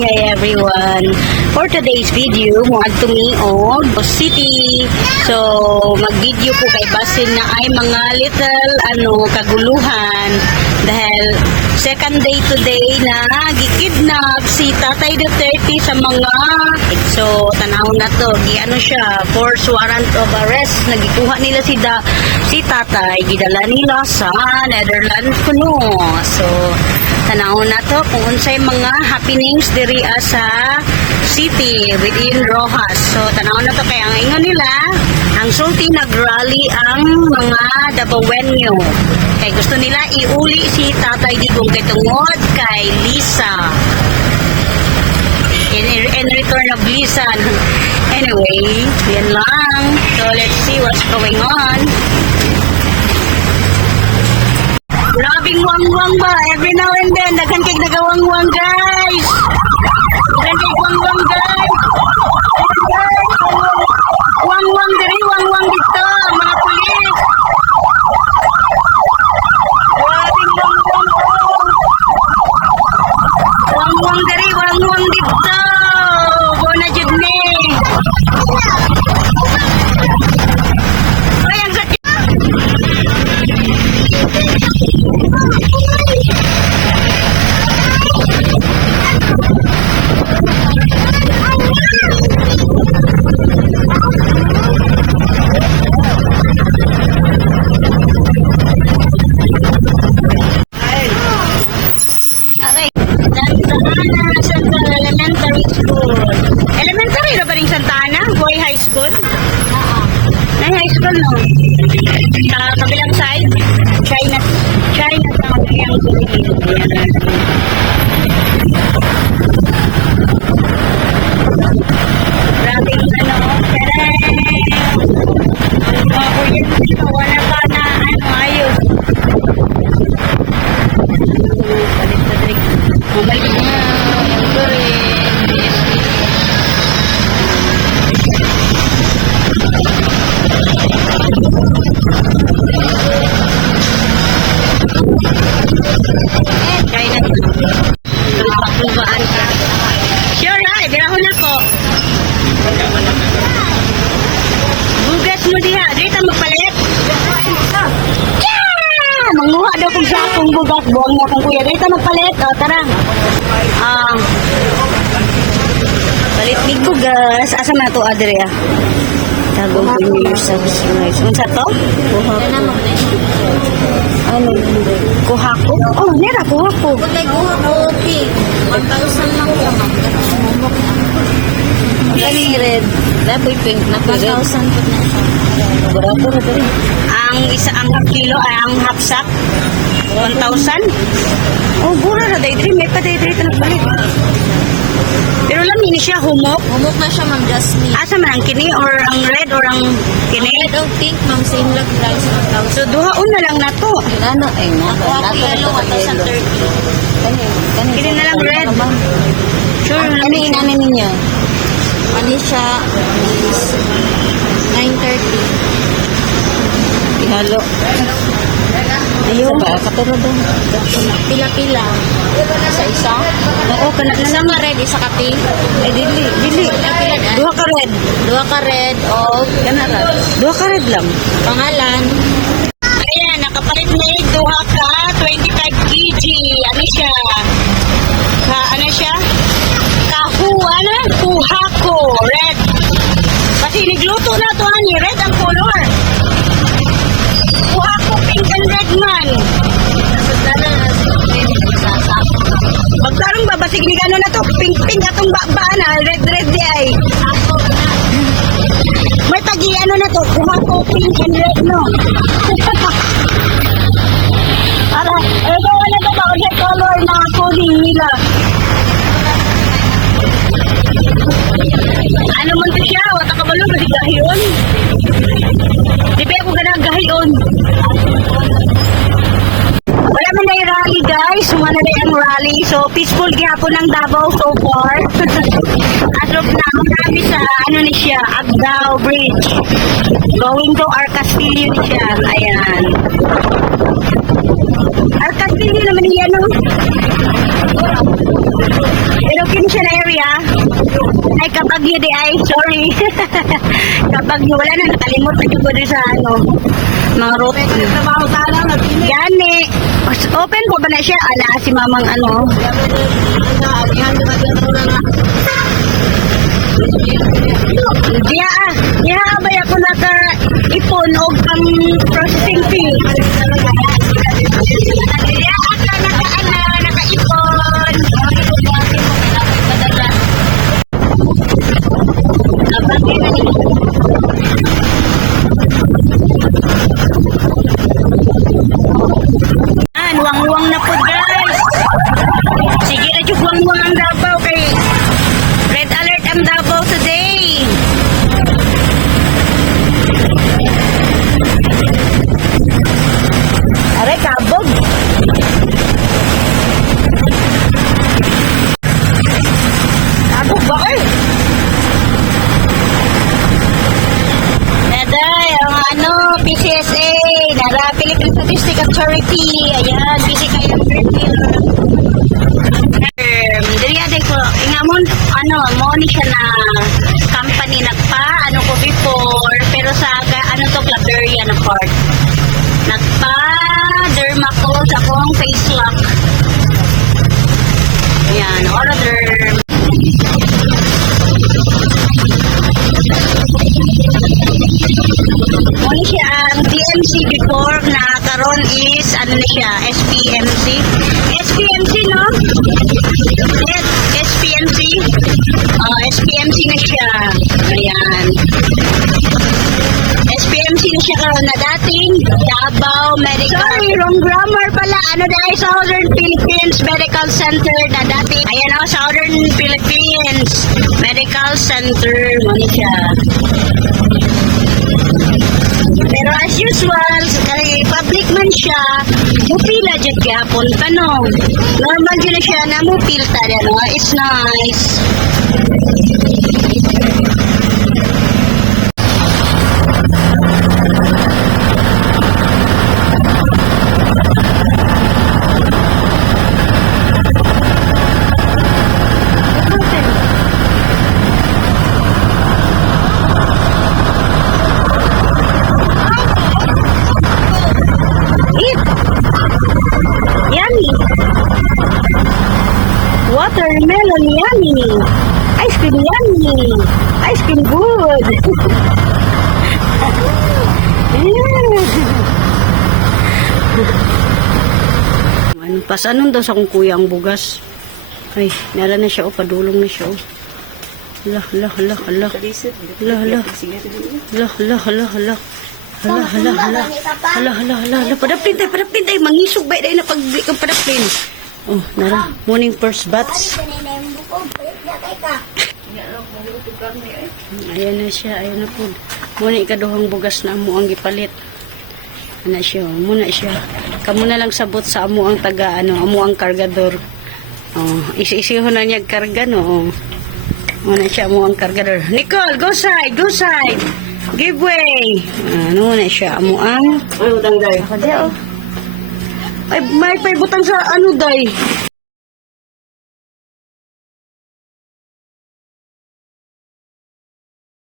Hi everyone. For today's video, muad tumi og city. So, mag-video po kay basin na ay mga little kaguluhan dahil second day today na gikidnap si Tatay Duterte sa mga tanaw na to, siya, force warrant of arrest, nagikuha nila si Tatay, gidala nila sa Netherlands kuno. So, tanaw na to kung unsay mga happenings diri sa city within Rojas. So, tanaw na to kaya ang ingon nila, ang sulti nag-rally ang mga Dabawenyo. Kaya gusto nila iuli si Tatay Digong kay tungod kay Lisa. In return of Lisa. Anyway, yan lang. So, let's see what's going on. Grabing wang-wang ba? Every now and then, daghan kay nagawang-wang, guys. Daghan kay wang-wang, guys. Wang-wang diri, wang-wang dito, mga pulis. Grabing wang-wang. Wang-wang diri, wang-wang dito. Bona jud ni. Ay, ang sakit. Elementary school. Elementary na ba rin Santa Ana? Boy High School? Na high school, no? Sa kabilang side, China sa kabilang grabe wala pa na ayos. Balik na. Sure ha, birahon ako. Bugas mo diha, dito magpalit. Manguha daw kung sa akong bugas, buwang mo akong kuya. Dito magpalit, tara. Palit mig bugas. Asa man ito, Adria? Tagong premier subscribe. Unsa to? Ano? Kuhako? Oh, nera kuhako. Kulay kuhako, pink. 1,000 lang naman. Sumumok na. Kani red. Napoy pink. 1,000 po na siya. Barato na ito rin. Ang half kilo, ang half sack, 1,000. Oh, bura na daydream. May pa daydream ito nagpalit. Pero lang, hindi siya humok. Humok na siya, Ma'am Jasmine. Asa man ang kini or ang red or ang kini? Red o pink, Ma'am, same lang price, 1,000. So, duhaon na lang na to. Ano, ako yellow, 1,030. Kini na lang red. Sure, Ano inamin ninyo? Ano siya is 930. Halo. Ayun. Katuro doon. Pila-pila. Isa-isa. Oo, kana na Isa nga red, isa ka pink. Ay, dili. Pila-pila na. Duha ka red. Dua ka red o Kana ra. Duha ka red lang. pangalan. Ayan, nakapalit na yung duha ka 25 kg. Ano siya? Ano siya? Kuhako. Red. Kasi nigluto na to, ani. Red ang color. Kuhako, pink and red man. Magtarong ba? Basig ni gano'n na to. Pink atong baan na. Red di ay. May tagi na to. Kuhako, pink and red, no? Para, gawa na to ba? O siya color na coding nila. Ano man to siya? Wata ka ba lang? Kasi gahiyon. Di ba ako ganang gahiyon? Wala man na yung rally, guys. Sumana na yung rally. So, peaceful gihapon ng Davao so far. As of now, kami sa ni siya, Agdao Bridge. Going to Arcastillo ni siya. Ayan. Arcastillo naman niya, no? Pero kin siya na Ay, kapag yun ay, sorry. Kapag yun, wala na, nakalimot na yung sa ano, mga route. Trabaho sana, nagpili. Gani. Open po ba na siya? Ala, si mamang ano. Diya abay ako naka-ipon o pang processing fee. Diya ako naka-ipon. Luwang-luwang na po guys. Sige na yung luwang-luwang ang Davao kay red alert ang Davao today. Aray, kabog. Kabog ba eh? Daday, ang ano, PCSA, nara Philippine Statistics Authority. Ayan, busy kayo ng review. Dili ko, ingamon, ano, mo ni siya na company nagpa, ano ko before, pero sa, ano to, Claveria na part. Nagpa, derma ko sa kong face lock. Ayan, Oroderm. Muna siya ang DMC before na karon is ano na siya, SPMC. SPMC no? Yes, SPMC. SPMC na siya. Ayan. SPMC na siya karon na dating Davao Medical. Sorry, wrong grammar pala. Ano dahil Southern Philippines Medical Center na dating. Ayan o, Southern Philippines Medical Center. Muna siya. Pero as usual, kay public man siya, mupila dyan gapon pa no. Normal dyan na siya na mupilta dyan, no? It's nice. Yummy. Watermelon yummy. Ice cream yummy. Ice cream good. Ano pas anong daw sa kong kuya ang bugas? Ay, nala na siya o padulong na siya o. Lah. Lah. Lah. Padaplin tayo, mangisog ba tayo na pag-break ang padaplin. Oh, nara, morning first batch. Ayan na siya, ayan na po. Muna ikaduhang bugas na amo ang gipalit. Ano siya, muna siya. Kamu na lang sabot sa amo ang taga, amo ang kargador. Oh, isi-isiho na niya karga, no. Muna siya, amo ang kargador. Nicole, go side. Give way. Ano na siya, amo ang... Ay, utang day. Ako di, oh. Ay, may butang sa ano, day.